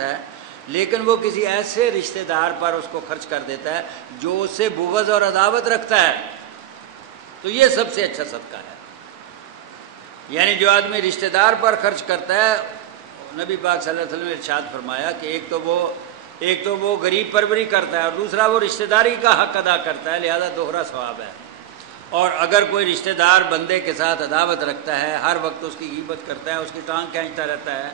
ضرورت ہے، لیکن وہ کسی ایسے رشتہ دار پر اس کو خرچ کر دیتا ہے جو اس سے بغض اور عداوت رکھتا ہے، تو یہ سب سے اچھا صدقہ ہے۔ یعنی جو آدمی رشتہ دار پر خرچ کرتا ہے، نبی پاک صلی اللہ علیہ وسلم نے ارشاد فرمایا کہ ایک تو وہ غریب پروری کرتا ہے اور دوسرا وہ رشتہ داری کا حق ادا کرتا ہے، لہذا دوہرا ثواب ہے۔ اور اگر کوئی رشتہ دار بندے کے ساتھ عداوت رکھتا ہے، ہر وقت اس کی غیبت کرتا ہے، اس کی ٹانگ کھینچتا رہتا ہے،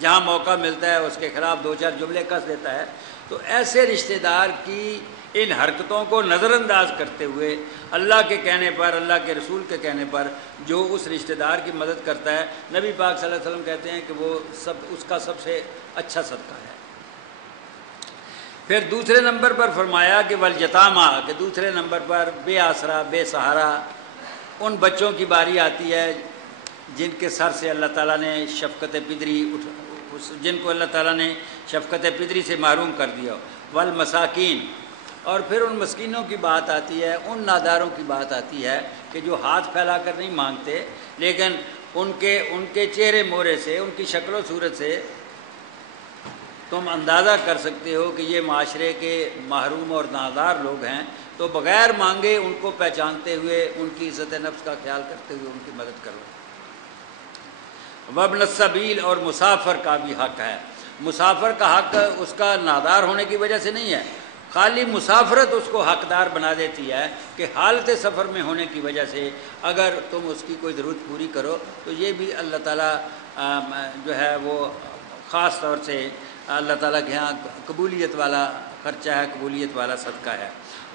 جہاں موقع ملتا ہے اس کے خلاف دو چار جملے کس دیتا ہے، تو ایسے رشتہ دار کی ان حرکتوں کو نظر انداز کرتے ہوئے اللہ کے کہنے پر، اللہ کے رسول کے کہنے پر جو اس رشتہ دار کی مدد کرتا ہے، نبی پاک صلی اللہ علیہ وسلم کہتے ہیں کہ وہ اس کا سب سے اچھا صدقہ ہے۔ پھر دوسرے نمبر پر فرمایا کہ والیتامى، کہ دوسرے نمبر پر بے آسرا، بے سہارا ان بچوں کی باری آتی ہے جن کے سر سے اللہ تعالیٰ نے شفقت پدری جن کو اللہ تعالیٰ نے شفقت پدری سے محروم کر دیا، والمساکین، اور پھر ان مسکینوں کی بات آتی ہے، ان ناداروں کی بات آتی ہے کہ جو ہاتھ پھیلا کر نہیں مانگتے، لیکن ان کے چہرے مورے سے، ان کی شکل و صورت سے تم اندازہ کر سکتے ہو کہ یہ معاشرے کے محروم اور نادار لوگ ہیں، تو بغیر مانگے ان کو پہچانتے ہوئے، ان کی عزت نفس کا خیال کرتے ہوئے ان کی مدد کرو۔ وابن السبیل، اور مسافر کا بھی حق ہے۔ مسافر کا حق اس کا نادار ہونے کی وجہ سے نہیں ہے، خالی مسافرت اس کو حقدار بنا دیتی ہے کہ حالت سفر میں ہونے کی وجہ سے اگر تم اس کی کوئی ضرورت پوری کرو تو یہ بھی اللہ تعالیٰ جو ہے وہ خاص طور سے اللہ تعالیٰ کے ہاں قبولیت والا خرچہ ہے، قبولیت والا صدقہ ہے۔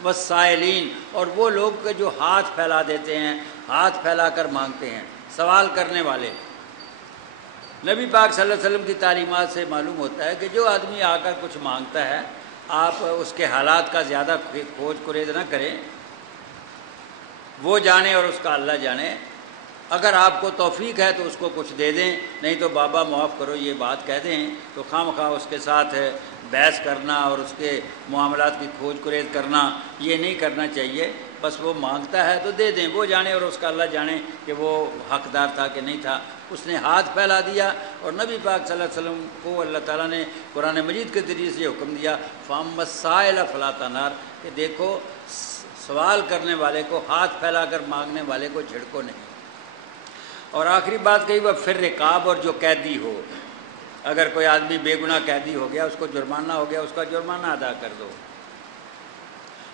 والسائلین، اور وہ لوگ جو ہاتھ پھیلا دیتے ہیں، ہاتھ پھیلا کر مانگتے ہیں، سوال کرنے والے۔ نبی پاک صلی اللہ علیہ وسلم کی تعلیمات سے معلوم ہوتا ہے کہ جو آدمی آ کر کچھ مانگتا ہے، آپ اس کے حالات کا زیادہ کھوج کرید نہ کریں، وہ جانے اور اس کا اللہ جانے۔ اگر آپ کو توفیق ہے تو اس کو کچھ دے دیں، نہیں تو بابا معاف کرو یہ بات کہہ دیں، تو خواہ مخواہ اس کے ساتھ بحث کرنا اور اس کے معاملات کی کھوج کرید کرنا یہ نہیں کرنا چاہیے۔ بس وہ مانگتا ہے تو دے دیں، وہ جانے اور اس کا اللہ جانے کہ وہ حقدار تھا کہ نہیں تھا۔ اس نے ہاتھ پھیلا دیا، اور نبی پاک صلی اللہ علیہ وسلم کو اللہ تعالیٰ نے قرآن مجید کے ذریعے سے یہ حکم دیا، فَأَمَّا السَّائِلَ فَلَا تَنْهَرْ، کہ دیکھو سوال کرنے والے کو، ہاتھ پھیلا کر مانگنے والے کو جھڑکو نہیں۔ اور آخری بات کہی وہ پھر رقاب، اور جو قیدی ہو، اگر کوئی آدمی بے گناہ قیدی ہو گیا، اس کو جرمانہ ہو گیا، اس کا جرمانہ ادا کر دو۔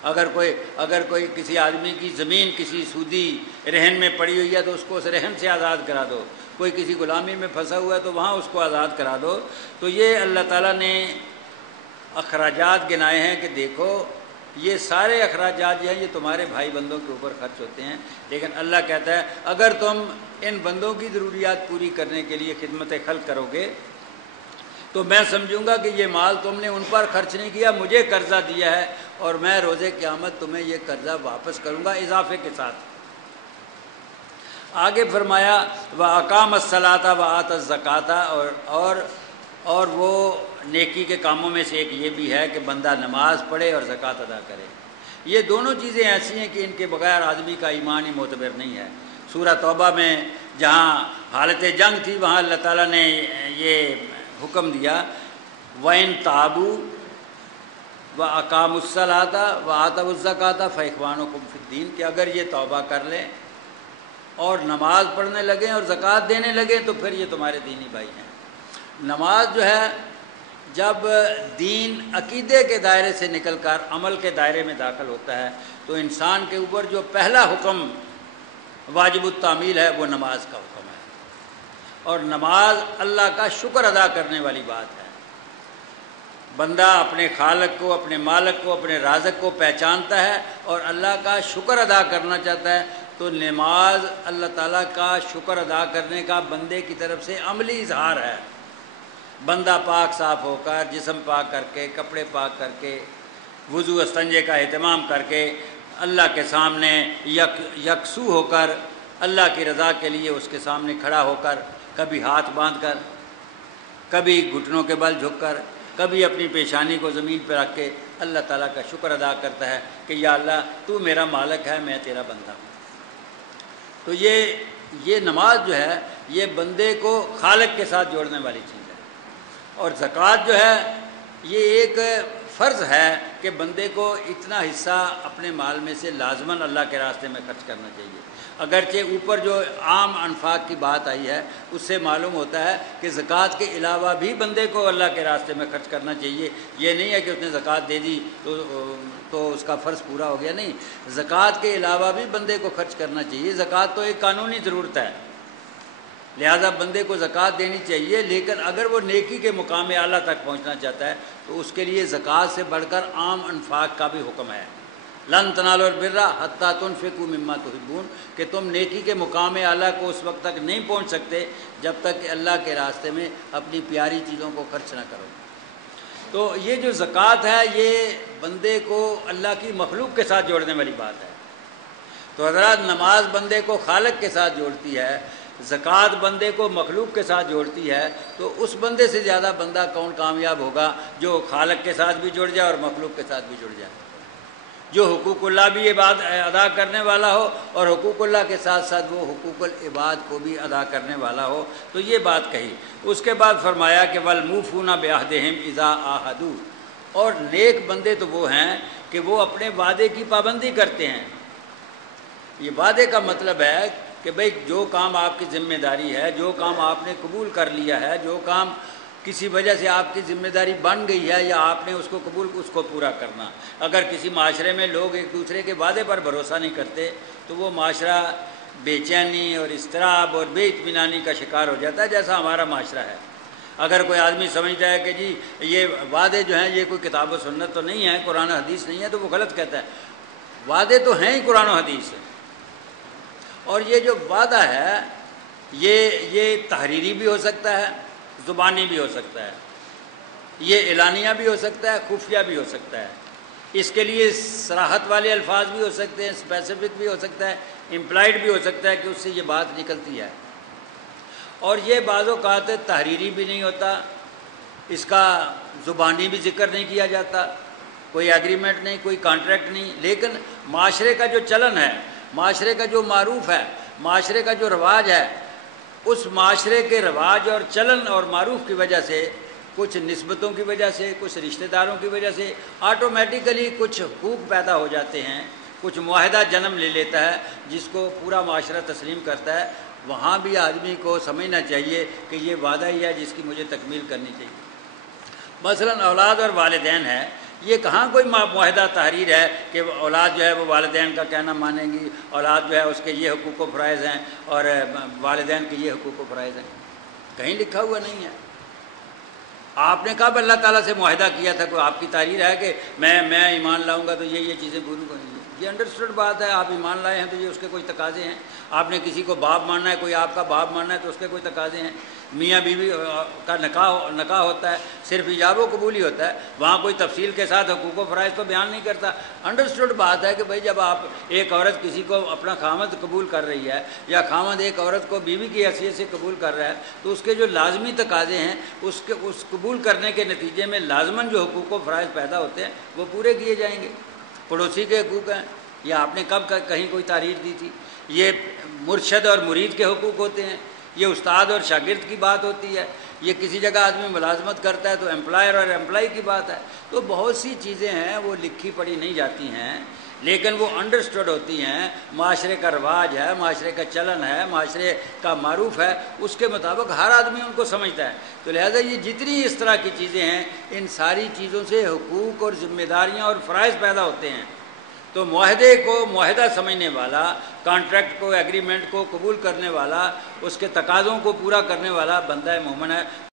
اگر کوئی کسی آدمی کی زمین کسی سودی رہن میں پڑی ہوئی ہے تو اس کو اس رہن سے آزاد کرا دو، کوئی کسی غلامی میں پھنسا ہوا ہے تو وہاں اس کو آزاد کرا دو۔ تو یہ اللہ تعالیٰ نے اخراجات گنائے ہیں کہ دیکھو یہ سارے اخراجات جو ہیں یہ تمہارے بھائی بندوں کے اوپر خرچ ہوتے ہیں، لیکن اللہ کہتا ہے اگر تم ان بندوں کی ضروریات پوری کرنے کے لیے خدمت خلق کرو گے تو میں سمجھوں گا کہ یہ مال تم نے ان پر خرچ نہیں کیا، مجھے قرضہ دیا ہے، اور میں روز قیامت تمہیں یہ قرضہ واپس کروں گا اضافے کے ساتھ۔ آگے فرمایا وَأَقَامَ الصَّلَاةَ وَآتَى الزَّكَاةَ، اور وہ نیکی کے کاموں میں سے ایک یہ بھی ہے کہ بندہ نماز پڑھے اور زکوٰۃ ادا کرے۔ یہ دونوں چیزیں ایسی ہیں کہ ان کے بغیر آدمی کا ایمان ہی معتبر نہیں ہے۔ سورہ توبہ میں جہاں حالت جنگ تھی وہاں اللہ تعالیٰ نے یہ حکم دیا وَإِن تَابُوا وَأَقَامُوا الصَّلَاةَ وَآتَوُا الزَّكَاةَ فَإِخْوَانُكُمْ فِي الدِّينِ، کہ اگر یہ توبہ کر لیں اور نماز پڑھنے لگیں اور زکوٰۃ دینے لگیں تو پھر یہ تمہارے دینی بھائی ہیں۔ نماز جو ہے جب دین عقیدے کے دائرے سے نکل کر عمل کے دائرے میں داخل ہوتا ہے تو انسان کے اوپر جو پہلا حکم واجب التعمیل ہے وہ نماز کا حکم ہے، اور نماز اللہ کا شکر ادا کرنے والی بات ہے۔ بندہ اپنے خالق کو، اپنے مالک کو، اپنے رازق کو پہچانتا ہے اور اللہ کا شکر ادا کرنا چاہتا ہے، تو نماز اللہ تعالیٰ کا شکر ادا کرنے کا بندے کی طرف سے عملی اظہار ہے۔ بندہ پاک صاف ہو کر، جسم پاک کر کے، کپڑے پاک کر کے، وضو استنجے کا اہتمام کر کے اللہ کے سامنے یکسو ہو کر، اللہ کی رضا کے لیے اس کے سامنے کھڑا ہو کر، کبھی ہاتھ باندھ کر، کبھی گھٹنوں کے بل جھک کر، کبھی اپنی پیشانی کو زمین پہ رکھ کے اللہ تعالیٰ کا شکر ادا کرتا ہے کہ یا اللہ تو میرا مالک ہے، میں تیرا بندہ ہوں۔ تو یہ نماز جو ہے یہ بندے کو خالق کے ساتھ جوڑنے والی چیز ہے، اور زکوٰۃ جو ہے یہ ایک فرض ہے کہ بندے کو اتنا حصہ اپنے مال میں سے لازماً اللہ کے راستے میں خرچ کرنا چاہیے۔ اگرچہ اوپر جو عام انفاق کی بات آئی ہے اس سے معلوم ہوتا ہے کہ زکوٰۃ کے علاوہ بھی بندے کو اللہ کے راستے میں خرچ کرنا چاہیے۔ یہ نہیں ہے کہ اس نے زکوٰۃ دے دی تو اس کا فرض پورا ہو گیا، نہیں، زکوٰۃ کے علاوہ بھی بندے کو خرچ کرنا چاہیے۔ زکوٰۃ تو ایک قانونی ضرورت ہے، لہذا بندے کو زکوٰۃ دینی چاہیے، لیکن اگر وہ نیکی کے مقام اعلیٰ تک پہنچنا چاہتا ہے تو اس کے لیے زکوٰۃ سے بڑھ کر عام انفاق کا بھی حکم ہے۔ لن تنالوا البر حتی تنفقوا مما تحبون، کہ تم نیکی کے مقام اعلیٰ کو اس وقت تک نہیں پہنچ سکتے جب تک کہ اللہ کے راستے میں اپنی پیاری چیزوں کو خرچ نہ کرو۔ تو یہ جو زکوٰۃ ہے یہ بندے کو اللہ کی مخلوق کے ساتھ جوڑنے والی بات ہے۔ تو حضرات، نماز بندے کو خالق کے ساتھ جوڑتی ہے، زکوٰۃ بندے کو مخلوق کے ساتھ جوڑتی ہے، تو اس بندے سے زیادہ بندہ کون کامیاب ہوگا جو خالق کے ساتھ بھی جڑ جائے اور مخلوق کے ساتھ بھی جڑ جائے، جو حقوق اللہ بھی ادا کرنے والا ہو اور حقوق اللہ کے ساتھ ساتھ وہ حقوق العباد کو بھی ادا کرنے والا ہو۔ تو یہ بات کہی۔ اس کے بعد فرمایا کہ وَالْمُوفُونَ بِعَهْدِهِمْ إِذَا عَاهَدُوا، اور نیک بندے تو وہ ہیں کہ وہ اپنے وعدے کی پابندی کرتے ہیں۔ یہ وعدے کا مطلب ہے کہ بھئی جو کام آپ کی ذمہ داری ہے، جو کام آپ نے قبول کر لیا ہے، جو کام کسی وجہ سے آپ کی ذمہ داری بن گئی ہے یا آپ نے اس کو قبول، اس کو پورا کرنا۔ اگر کسی معاشرے میں لوگ ایک دوسرے کے وعدے پر بھروسہ نہیں کرتے تو وہ معاشرہ بے چینی اور اضطراب اور بے اطمینانی کا شکار ہو جاتا ہے، جیسا ہمارا معاشرہ ہے۔ اگر کوئی آدمی سمجھتا ہے کہ جی یہ وعدے جو ہیں یہ کوئی کتاب و سنت تو نہیں ہے، قرآن و حدیث نہیں ہے، تو وہ غلط کہتا ہے۔ وعدے تو ہیں ہی قرآن و حدیث، اور یہ جو وعدہ ہے یہ تحریری بھی ہو سکتا ہے، زبانی بھی ہو سکتا ہے، یہ اعلانیہ بھی ہو سکتا ہے، خفیہ بھی ہو سکتا ہے۔ اس کے لیے صراحت والے الفاظ بھی ہو سکتے ہیں، اسپیسیفک بھی ہو سکتا ہے، امپلائڈ بھی ہو سکتا ہے کہ اس سے یہ بات نکلتی ہے۔ اور یہ بعض اوقات تحریری بھی نہیں ہوتا، اس کا زبانی بھی ذکر نہیں کیا جاتا، کوئی ایگریمنٹ نہیں، کوئی کانٹریکٹ نہیں، لیکن معاشرے کا جو چلن ہے، معاشرے کا جو معروف ہے، معاشرے کا جو رواج ہے، اس معاشرے کے رواج اور چلن اور معروف کی وجہ سے، کچھ نسبتوں کی وجہ سے، کچھ رشتہ داروں کی وجہ سے آٹومیٹیکلی کچھ حقوق پیدا ہو جاتے ہیں، کچھ معاہدہ جنم لے لیتا ہے جس کو پورا معاشرہ تسلیم کرتا ہے۔ وہاں بھی آدمی کو سمجھنا چاہیے کہ یہ وعدہ ہی ہے جس کی مجھے تکمیل کرنی چاہیے۔ مثلا اولاد اور والدین ہے، یہ کہاں کوئی معاہدہ تحریر ہے کہ اولاد جو ہے وہ والدین کا کہنا مانیں گی، اولاد جو ہے اس کے یہ حقوق و فرائض ہیں اور والدین کے یہ حقوق و فرائض ہیں، کہیں لکھا ہوا نہیں ہے۔ آپ نے کب اللہ تعالیٰ سے معاہدہ کیا تھا؟ کوئی آپ کی تحریر ہے کہ میں ایمان لاؤں گا تو یہ چیزیں پوری کریں گی؟ یہ انڈرسٹوڈ بات ہے، آپ ایمان لائے ہیں تو یہ اس کے کوئی تقاضے ہیں۔ آپ نے کسی کو باپ ماننا ہے، کوئی آپ کا باپ ماننا ہے تو اس کے کوئی تقاضے ہیں۔ میاں بیوی کا نکاح ہوتا ہے، صرف ایجاب و قبول ہی ہوتا ہے، وہاں کوئی تفصیل کے ساتھ حقوق و فرائض تو بیان نہیں کرتا۔ انڈرسٹوڈ بات ہے کہ بھئی جب آپ ایک عورت کسی کو اپنا خامند قبول کر رہی ہے یا خامند ایک عورت کو بیوی کی حیثیت سے قبول کر رہا ہے تو اس کے جو لازمی تقاضے ہیں اس قبول کرنے کے نتیجے میں لازماً جو حقوق و فرائض پیدا ہوتے ہیں وہ پورے کیے جائیں گے۔ پڑوسی کے حقوق ہیں، یہ آپ نے کب کہیں کوئی تحریر دی تھی؟ یہ مرشد اور مرید کے حقوق ہوتے ہیں، یہ استاد اور شاگرد کی بات ہوتی ہے، یہ کسی جگہ آدمی ملازمت کرتا ہے تو امپلائر اور امپلائی کی بات ہے۔ تو بہت سی چیزیں ہیں وہ لکھی پڑھی نہیں جاتی ہیں لیکن وہ انڈرسٹوڈ ہوتی ہیں، معاشرے کا رواج ہے، معاشرے کا چلن ہے، معاشرے کا معروف ہے، اس کے مطابق ہر آدمی ان کو سمجھتا ہے۔ تو لہٰذا یہ جتنی اس طرح کی چیزیں ہیں ان ساری چیزوں سے حقوق اور ذمہ داریاں اور فرائض پیدا ہوتے ہیں۔ تو معاہدے کو معاہدہ سمجھنے والا، کانٹریکٹ کو، ایگریمنٹ کو قبول کرنے والا، اس کے تقاضوں کو پورا کرنے والا بندہ مومن ہے۔